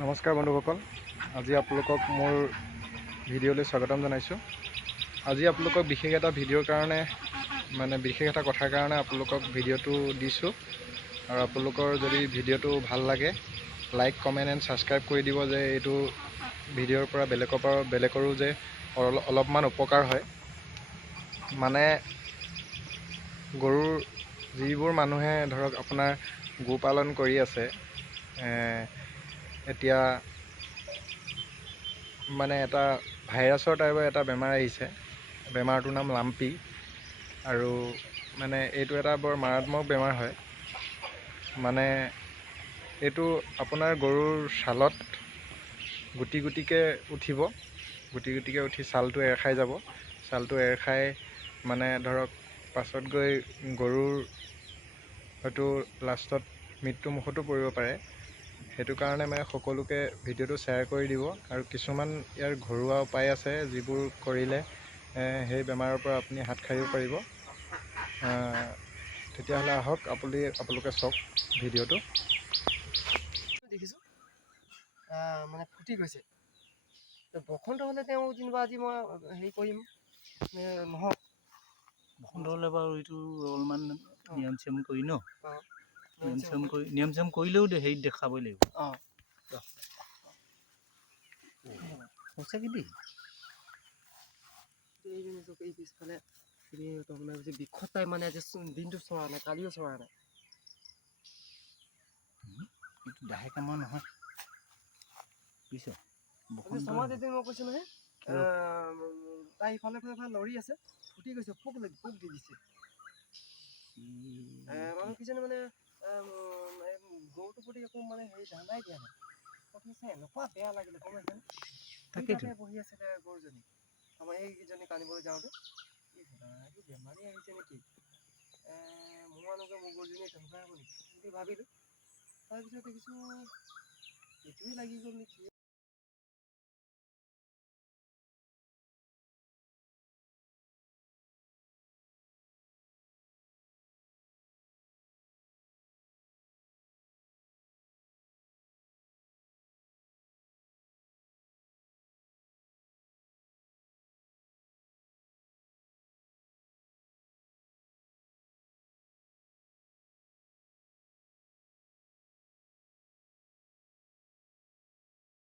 নমস্কাৰ বন্ধুসকল, আজি আপোনালোকক মোৰ ভিডিঅ'লৈ স্বাগতম জনাইছোঁ। আজি আপোনালোকক বিশেষ এটা ভিডিঅ'ৰ কাৰণে বিশেষ এটা কথাৰ কাৰণে আপোনালোকক ভিডিঅ'টো দিছোঁ। আৰু আপোনালোকৰ যদি ভিডিঅ'টো ভাল লাগে লাইক কমেণ্ট এণ্ড ছাবস্ক্ৰাইব কৰি দিব, যে এইটো ভিডিঅ'ৰ পৰা বেলেগৰো যে অলপমান উপকাৰ হয়। গৰুৰ যিবোৰ মানুহে ধৰক আপোনাৰ গো পালন কৰি আছে, এতিয়া এটা ভাইৰাছৰ টাইপৰ এটা বেমাৰ আহিছে। বেমাৰটোৰ নাম লাম্পি, আৰু এইটো এটা বৰ মাৰাত্মক বেমাৰ হয়। এইটো আপোনাৰ গৰুৰ ছালত গুটি গুটিকৈ উঠিব, গুটিকৈ উঠি ছালটো এৰ খাই যাব। ছালটো এৰ খাই ধৰক পাছত গৈ গৰুৰ হয়তো লাষ্টত মৃত্যুমুখতো পৰিব পাৰে। সেইটো কাৰণে সকলোকে ভিডিঅ'টো শ্বেয়াৰ কৰি দিব। আৰু কিছুমান ইয়াৰ ঘৰুৱা উপায় আছে, যিবোৰ কৰিলে সেই বেমাৰৰ পৰা আপুনি হাত সাৰিব পাৰিব। তেতিয়াহ'লে আহক আপোনালোকে চাওক ভিডিঅ'টো। দেখিছোঁ ফুটি গৈছে। বসন্ত হ'লে তেওঁ যেনিবা আজি মই হেৰি কৰিম নহওক। বসন্ত হ'লে বাৰু এইটো অলপমান নিয়ম চিয়ম কৰি নিয়ম চিয়ম কৰিলেও হেৰিত দেখাবই লাগিব। সঁচাকৈ দেই, এই পিছফালে বিষত তাই আজি দিনটো চৰা নাই, কালিও চৰা নাই। এইটো দাহে কামৰ নহয় বুজিছ। সমাজ এদিন মই কৈছোঁ নহয়, তাই ইফালে লৰি আছে, ফুটি গৈছে, পোক দি দিছে। মানুহকেইজনে গৰুটোৰ প্ৰতি একো হেৰি ধান্দাই দিয়া নাই। এনেকুৱা বেয়া লাগিলে গম পাইছেনে। তাতে বহি আছিলে গৰুজনী, আমাৰ এইকেইজনী কান্দিবলৈ যাওঁতে বেমাৰী আহিছে নেকি, মোৰ গৰুজনী তেনেকুৱা হ'ব নেকি বুলি ভাবিলোঁ। তাৰপিছত দেখিছোঁ এইটোৱে লাগি গ'ল নেকি।